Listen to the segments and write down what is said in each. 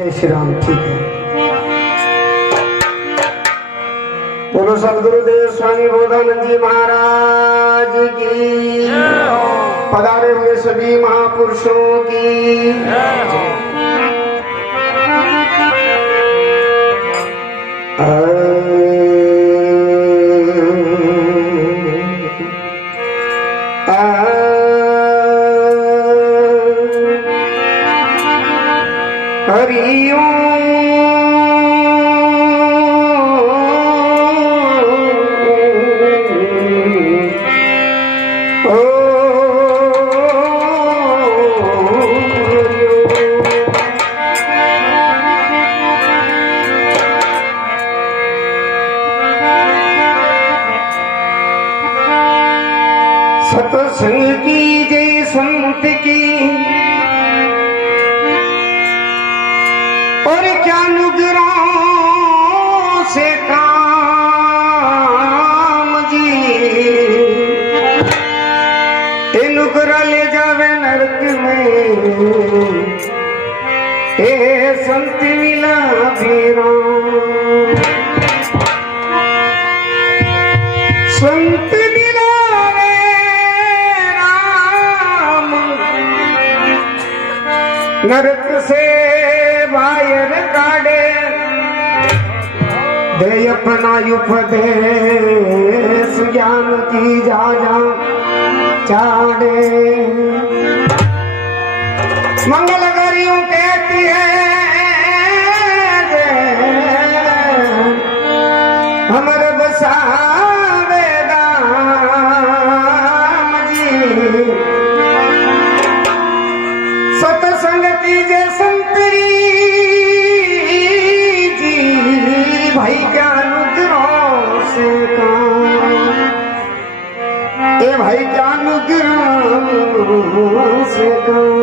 जय श्री राम। ठीक है, बोलो सदगुरुदेव स्वामी बोधानंद जी महाराज की, पधारे हुए सभी महापुरुषों की। हरि ओम। सत्संग की जय संत की, और क्या नुगरों से काम जी, ए नुगरा ले जावे नरक में, ए संत मिला फिरा, संत मिला नरक से बाहर काढ़े, दे अपना उपदेश ज्ञान की जा चाड़े। मंगल गरियों कहती है हमर बसावे दाम जी, सत्संग कीजिए संतरी जी, भाई क्या अनुग्रह से काम, ए भाई क्या अनुग्रह से काम।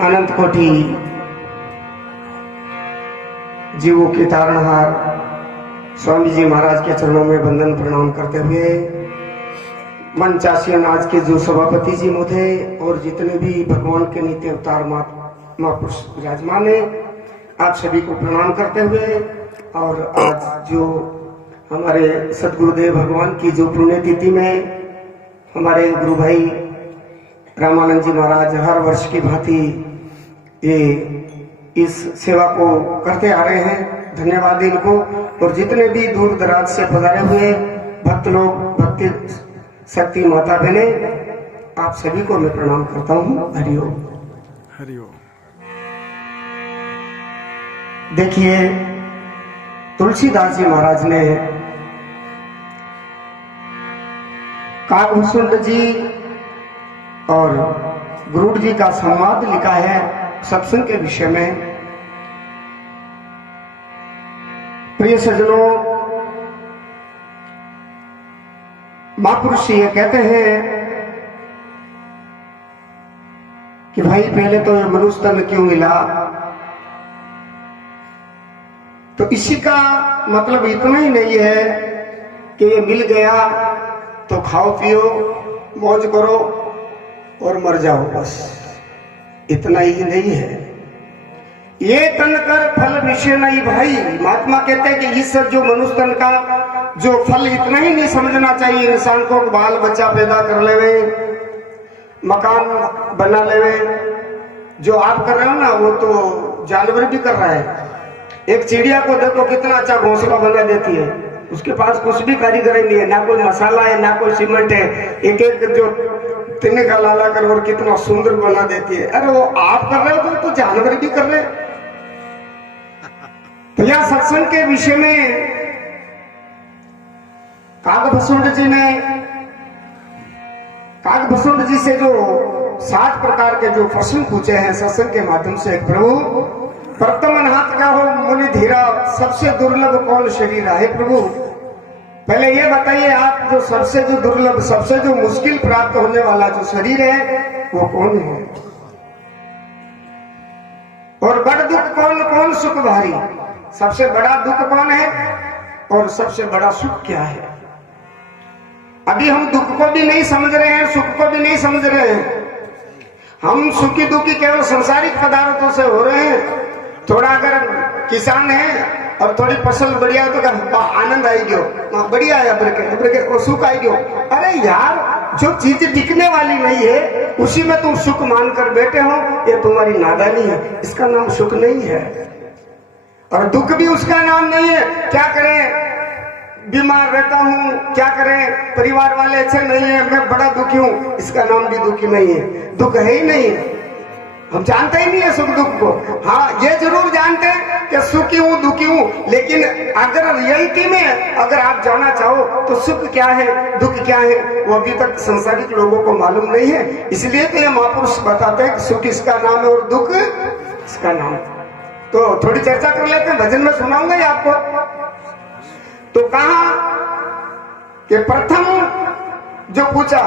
अनंत कोटि जीवों के तारणहार स्वामी जी महाराज के चरणों में वंदन प्रणाम करते हुए, मंचासीन आज के जो सभापति जी मुझे और जितने भी भगवान के नित्य अवतार महापुरुष विराजमान है, आप सभी को प्रणाम करते हुए, और आज जो हमारे सदगुरुदेव भगवान की जो पुण्यतिथि में हमारे गुरु भाई रामानंद जी महाराज हर वर्ष की भांति ये इस सेवा को करते आ रहे हैं, धन्यवाद इनको। और जितने भी दूर दराज से पधारे हुए भक्त लोग, भक्ति शक्ति माता बहने, आप सभी को मैं प्रणाम करता हूँ। हरिओम हरिओम। देखिए, तुलसीदास जी महाराज ने काकभूषण जी और गरुड़ जी का संवाद लिखा है सत्संग के विषय में। प्रिय सज्जनों, महापुरुष ये कहते हैं कि भाई पहले तो मनुष्य तन क्यों मिला, तो इसी का मतलब इतना ही नहीं है कि ये मिल गया तो खाओ पियो मौज करो और मर जाओ, बस इतना ही नहीं है। ये तन कर फल विषय नहीं भाई। महात्मा कहते हैं कि इस जो मनुष्य तन का जो फल, इतना ही नहीं समझना चाहिए इंसान को, बाल बच्चा पैदा कर लेवे, मकान बना लेवे। जो आप कर रहे हो ना, वो तो जानवर भी कर रहा है। एक चिड़िया को देखो कितना अच्छा घोंसला बना देती है, उसके पास कुछ भी कारीगरी नहीं है, ना कोई मसाला है ना कोई सीमेंट है, एक एक जो तिन्ने का लाला कर और कितना सुंदर बना देती है। अरे वो आप कर रहे हो तो जानवर भी कर रहे। तो यह सत्संग के विषय में काकभूषण जी से जो 60 प्रकार के जो प्रश्न पूछे हैं सत्संग के माध्यम से, प्रभु प्रथम हाथ क्या हो मुनि धीरा, सबसे दुर्लभ कौन शरीर है प्रभु। पहले ये बताइए आप, जो सबसे जो दुर्लभ, सबसे जो मुश्किल प्राप्त होने वाला जो शरीर है वो कौन है? और बड़ दुख कौन, कौन सुख भारी? सबसे बड़ा दुख कौन है और सबसे बड़ा सुख क्या है? अभी हम दुख को भी नहीं समझ रहे हैं, सुख को भी नहीं समझ रहे हैं। हम सुखी दुखी केवल संसारिक पदार्थों से हो रहे हैं। थोड़ा अगर किसान है और थोड़ी फसल बढ़िया तो आनंद आई गयो, बढ़िया है और सुख आई गयो। अरे यार, जो चीज टिकने वाली नहीं है उसी में तुम सुख मानकर बैठे हो, ये तुम्हारी नादानी है, इसका नाम सुख नहीं है। और दुख भी उसका नाम नहीं है। क्या करें, बीमार रहता हूँ, क्या करें, परिवार वाले अच्छे नहीं है, मैं बड़ा दुखी हूँ, इसका नाम भी दुखी नहीं है। दुख है ही नहीं, हम जानते ही नहीं है सुख दुख को। हाँ, ये जरूर जानते हैं कि सुखी हूँ दुखी हूँ, लेकिन अगर रियलिटी में अगर आप जाना चाहो तो सुख क्या है, दुख क्या है, वो अभी तक संसारिक लोगों को मालूम नहीं है। इसलिए तो ये महापुरुष बताते हैं कि सुख इसका नाम है और दुख इसका नाम। तो थोड़ी चर्चा कर लेते हैं, भजन में सुनाऊंगा ये आपको। तो कहा कि प्रथम जो पूछा,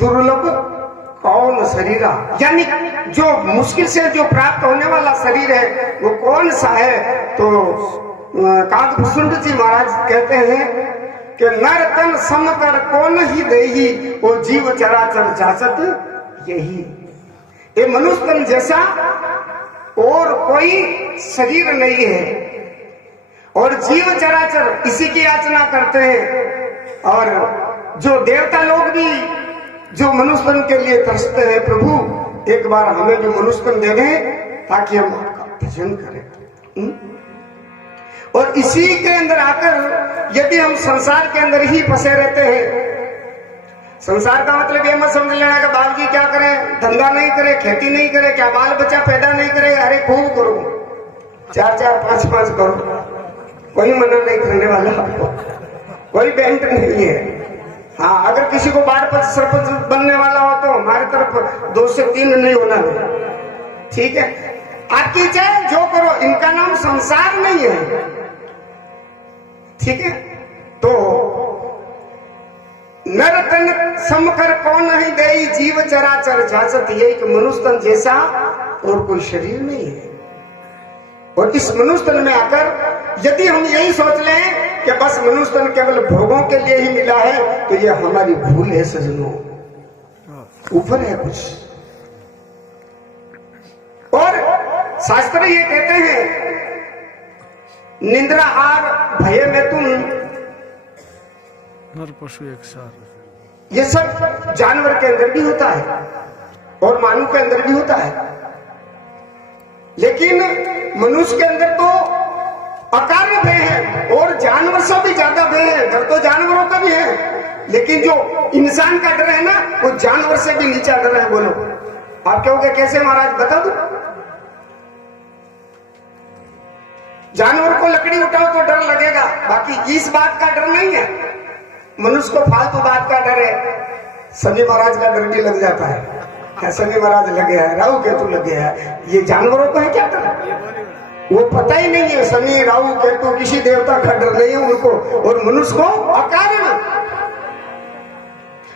दुर्लभ कौन शरीरा, यानी जो मुश्किल से जो प्राप्त होने वाला शरीर है वो कौन सा है? तो काकभूषुंड जी महाराज कहते हैं कि नर तन समकर कौन ही देही, वो जीव चराचर जाचत यही। ये मनुष्य तन जैसा और कोई शरीर नहीं है, और जीव चराचर इसी की याचना करते हैं। और जो देवता लोग भी जो मनुष्य तन के लिए तरसते हैं, प्रभु एक बार हमें भी मनुष्य तन दे दें ताकि हम आपका भजन करें। और इसी के अंदर आकर यदि हम संसार के अंदर ही फंसे रहते हैं, संसार का मतलब ये मत समझ लेना कि बाबू जी क्या करें, धंधा नहीं करे, खेती नहीं करे, क्या बाल बच्चा पैदा नहीं करे। अरे खूब करो, 4-4, 5-5 करो, कोई मना नहीं करने वाला आपको, कोई बैंट नहीं है। हाँ, अगर किसी को वार्ड पर सरपंच बनने वाला हो तो हमारी तरफ 2 से 3 नहीं होना, ठीक है? आपकी चाहे जो करो, इनका नाम संसार नहीं है, ठीक है? तो नर तन समकर कौन नहीं देई, जीव चराचर जाचत यही, कि मनुष्य तन जैसा और कोई शरीर नहीं है। और इस मनुष्य तन में आकर यदि हम यही सोच लें कि बस मनुष्य तन केवल भोगों के लिए ही मिला है, तो यह हमारी भूल है सजनों, ऊपर है कुछ। और शास्त्र ये कहते हैं, निंद्रा आर भय में तुम नर पशु एक साथ। ये सब जानवर के अंदर भी होता है और मानव के अंदर भी होता है, लेकिन मनुष्य के अंदर तो अकार्य भय है और जानवर से भी ज्यादा भय है। डर तो जानवरों का भी है, लेकिन जो इंसान का डर है ना, वो जानवर से भी नीचा डर है। बोलो, आप कहोगे कैसे महाराज, बता दो। जानवर को लकड़ी उठाओ तो डर लगेगा, बाकी इस बात का डर नहीं है। मनुष्य को फालतू बात का डर है। शनि महाराज का डर भी लग जाता है, शनि महाराज लगे है, राहु केतु लगे है, ये जानवरों को है क्या डर? वो पता ही नहीं है, शनि राहु केतु किसी देवता का डर नहीं है उनको, और मनुष्य को अकारण।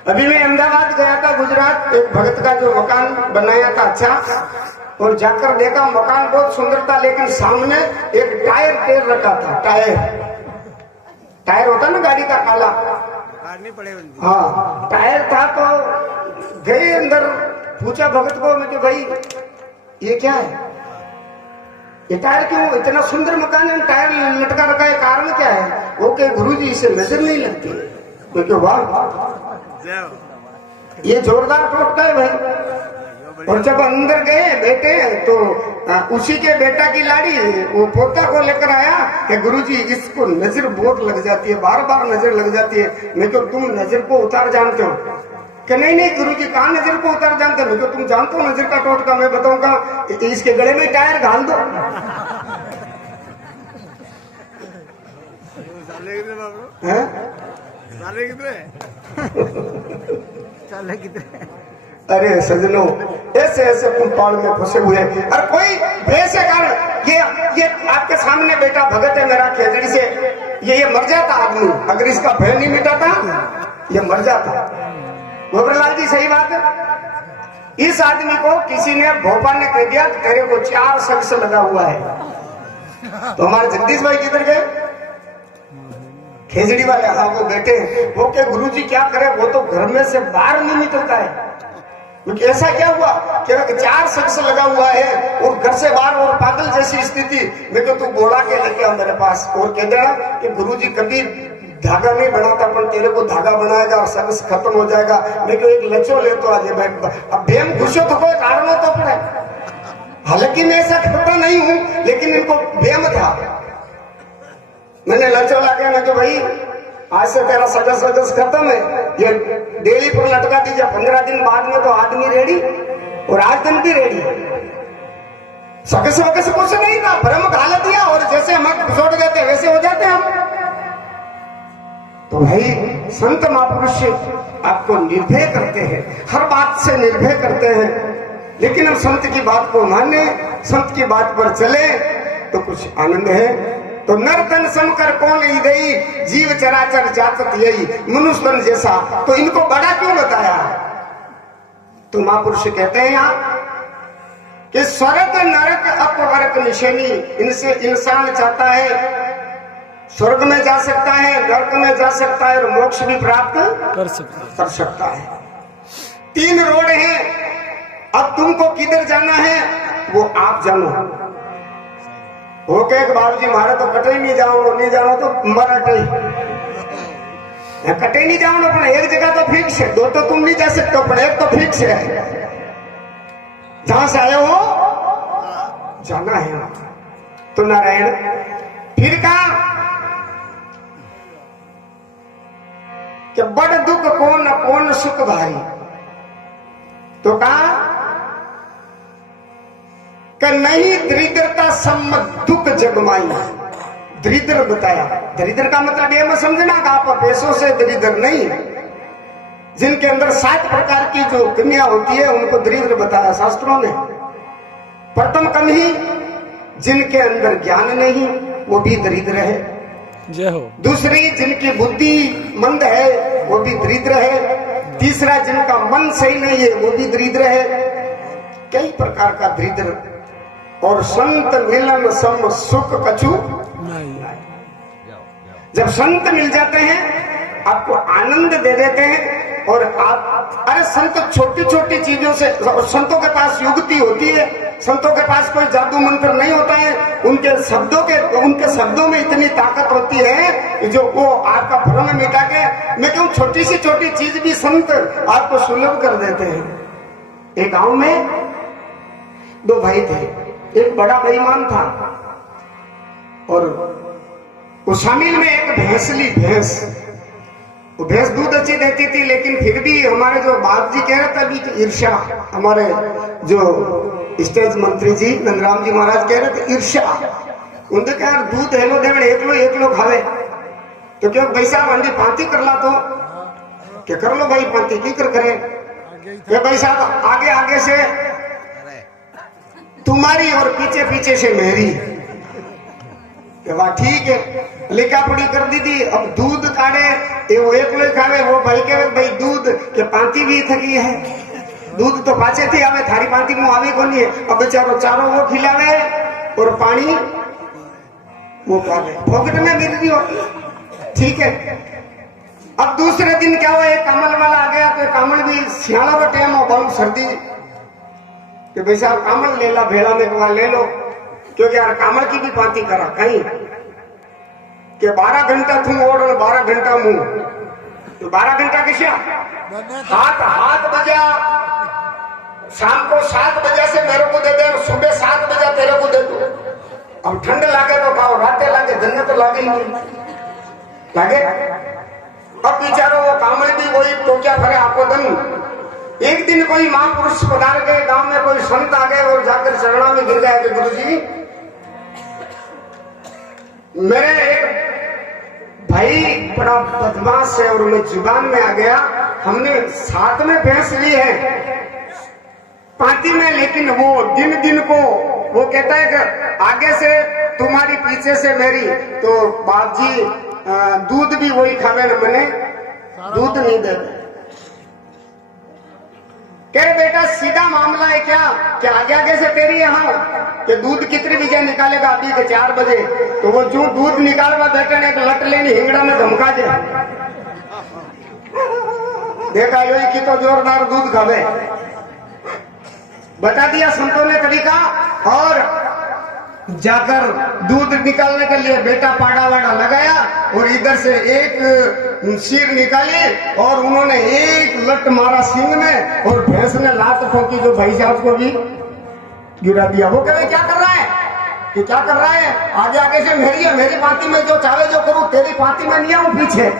अभी मैं अहमदाबाद गया था, गुजरात, एक भगत का जो मकान बनाया था अच्छा, और जाकर देखा मकान बहुत सुंदर था, लेकिन सामने एक टायर टेर रखा था। टायर होता ना गाड़ी का काला, हाँ टायर था। तो गए अंदर, पूछा भगत को, मैं कि भाई ये क्या है, ये टायर क्यों, इतना सुंदर मकान है टायर लटका रखा है, कारण क्या है? वो कहे गुरुजी इसे नजर नहीं लगती। मैं कि वाह, ये जोरदार टोटका है भाई। और जब अंदर गए बेटे तो उसी के बेटा की लाड़ी वो पोता को लेकर आया कि गुरुजी इसको नजर बहुत लग जाती है, बार बार नजर लग जाती है। मैं तो तुम नजर को उतार जानते हो? कि नहीं नहीं गुरुजी, कहाँ नजर को उतार जानते हो? मैं तो तुम जानते हो नजर का टोटका, मैं बताऊंगा, इसके गले में टायर घाल दो। अरे सजनों, ऐसे ऐसे कुंपाल में फंसे हुए हैं। और कोई भय से कारण ये आपके सामने बेटा भगत है मेरा, खेजड़ी से ये मर जाता आदमी, अगर इसका भय नहीं मिटाता ये मर जाता। भोपरलाल जी सही बात है। इस आदमी को किसी ने भोपाल ने कह दिया तेरे को 4 शख्स लगा हुआ है। तो हमारे जगदीश भाई किधर गए? खेजड़ी वाले। हाँ वो बैठे, वो के गुरुजी क्या करे, वो तो घर में से बाहर नहीं निकलता है। क्योंकि ऐसा क्या हुआ कि 4 शख्स लगा हुआ है और घर से बाहर और पागल जैसी स्थिति। मैं तो तू बोला के लेके आ मेरे पास और कह देना कि गुरुजी कभी धागा नहीं बनाता पर तेरे को धागा बनाएगा और शख्स खत्म हो जाएगा। मैं तो एक लचो ले तो आज भाई अब बेम घुसो तो कोई कारण तो पड़े। हालांकि मैं ऐसा करता नहीं हूं लेकिन इनको बेम था। मैंने लचो लाके मैं तो भाई आज से तेरा सगस खत्म है, ये डेली पर लटका दीजिए, 15 दिन बाद में तो आदमी रेडी और आज दिन भी रेडी। सगस वगस कुछ नहीं था, भ्रम घाल दिया और जैसे हम घुसोट देते वैसे हो जाते हम। तो भाई संत महापुरुष आपको निर्भय करते हैं, हर बात से निर्भय करते हैं। लेकिन हम संत की बात को माने, संत की बात पर चले तो कुछ आनंद है। तो नर तन समकर कौन इदई, जीव चराचर जातत यही, मनुष्य तन जैसा। तो इनको बड़ा क्यों बताया? तो महापुरुष कहते हैं यहाँ कि स्वर्ग नरक अपवर्ग निशानी, इनसे इंसान चाहता है स्वर्ग में जा सकता है, नरक में जा सकता है और मोक्ष भी प्राप्त कर सकता है। 3 रोड हैं, अब तुमको किधर जाना है वो आप जानो। ओके बाबूजी मारे तो कटे नहीं जाओ तो मरटे कटे नहीं जाओ पर एक जगह तो फिक्स है, 2 तो तुम नहीं जा सकते पर 1 तो फिक्स है। जहां से आए हो जाना है। तो नारायण फिर कहा कि बड़ दुख कौन सुख भारी। तो कहा नहीं दरिद्रता सम्मत दुख जगमाई। दरिद्र बताया, दरिद्र का मतलब ये मत समझना कि आप पैसों से दरिद्र नहीं, जिनके अंदर 7 प्रकार की जो कमियां होती है उनको दरिद्र बताया शास्त्रों ने। प्रथम कमी जिनके अंदर ज्ञान नहीं वो भी दरिद्र है। जय हो। दूसरी जिनकी बुद्धि मंद है वो भी दरिद्र है। तीसरा जिनका मन सही नहीं है वो भी दरिद्र है। कई प्रकार का दरिद्र। और संत मिलन सम सुख कछु नहीं। जब संत मिल जाते हैं आपको आनंद दे देते हैं और आप अरे संत छोटी छोटी चीजों से, संतों के पास युक्ति होती है, संतों के पास कोई जादू मंत्र नहीं होता है। उनके शब्दों में इतनी ताकत होती है कि जो वो आपका भ्रम मिटा के, मैं कहूँ छोटी सी छोटी चीज भी संत आपको सुलभ कर देते हैं। एक गांव में 2 भाई थे, एक बड़ा बेईमान था और उस शामिल में एक भैंसली भैंस। वो भैंस दूध अच्छी देती थी लेकिन फिर भी हमारे जो बाप जी कह रहे थे अभी ईर्ष्या, हमारे जो स्टेज मंत्री जी नंदराम जी महाराज कह रहे थे ईर्ष्या। उनने कहा दूध हेलो देवण एक लो खावे तो क्यों पैसा वंडी पांती कर ला तो क्या कर लो भाई पांती की कर करे क्या पैसा आगे आगे से तुम्हारी और पीछे पीछे से मेरी। वाह ठीक है, लिखा पड़ी कर दी थी। अब दूध काढ़े वो एक लोग खावे, वो भाई के भाई दूध के पांती भी थकी है, दूध तो पाचे थी आवे थारी पांती में आवे को नहीं है। अब बेचारो चारों वो खिलावे और पानी वो पावे, पॉकेट में गिर रही होती। ठीक है, अब दूसरे दिन क्या हुआ, एक कामल वाला आ गया तो कामल भी सियाला का टाइम हो बहुत सर्दी कि भाई साहब कामल ले ला भेड़ा में कहा ले लो, क्योंकि यार कामल की भी पांती करा कहीं कि 12 घंटा तुम ओढ़ और 12 घंटा मुंह, तो 12 घंटा किसा हाथ बजा, शाम को 7 बजे से मेरे को दे दे और सुबह 7 बजे तेरे को दे दो। अब ठंड लागे तो खाओ, रातें लागे धन्य तो लागे ही नहीं लागे। अब बेचारो वो कामल भी वही तो क्या करे आपको दिन। एक दिन कोई महापुरुष पधार गए गांव में, कोई संत आ गए और जाकर चरणों में गिर गए कि गुरु जी मेरे एक भाई बड़ा बदमाश है और मैं जुबान में आ गया, हमने साथ में भैंस ली है पांती में, लेकिन वो दिन दिन को वो कहता है कि आगे से तुम्हारी पीछे से मेरी, तो बाप जी दूध भी वही खावे न मैंने दूध नहीं दे। कह बेटा सीधा मामला है क्या कि आगे आगे से तेरी यहाँ कि दूध कितनी बजे निकालेगा? अभी के 4 बजे। तो वो जो दूध निकालवा बेटे ने एक लट लेनी हिंगड़ा में धमका दे। देखा यो की तो जोरदार दूध खावे। बता दिया संतों ने तरीका, और जाकर दूध निकालने के लिए बेटा पाड़ा वाड़ा लगाया और इधर से एक शीर निकाली और उन्होंने एक लट मारा सींग में और भैंस ने लात ठोकी जो भाई साहब को भी गिरा दिया। वो कहे क्या कर रहा है, कि क्या कर रहा है? आगे आगे से मेरी है, मेरी पार्टी में जो चाहे जो करूं, तेरी पार्टी में नहीं आऊं पीछे।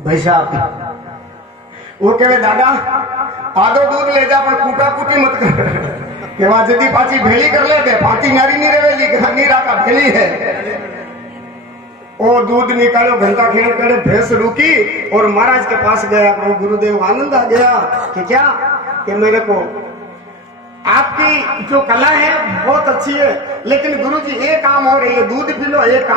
भाई साहब वो कहे दादा आधो दूध ले जा पर कूटा कूटी मत कर के वहां जदी पाची भेली कर ले दे, पाची नारी नहीं रेवेली नहीं राका भेली है। वो दूध निकालो, घंटा खेल करे, भैंस रुकी और महाराज के पास गया। तो गुरुदेव आनंद आ गया कि क्या कि मेरे को आपकी जो कला है बहुत अच्छी है, लेकिन गुरुजी एक काम हो रही है, दूध पी लो, एक काम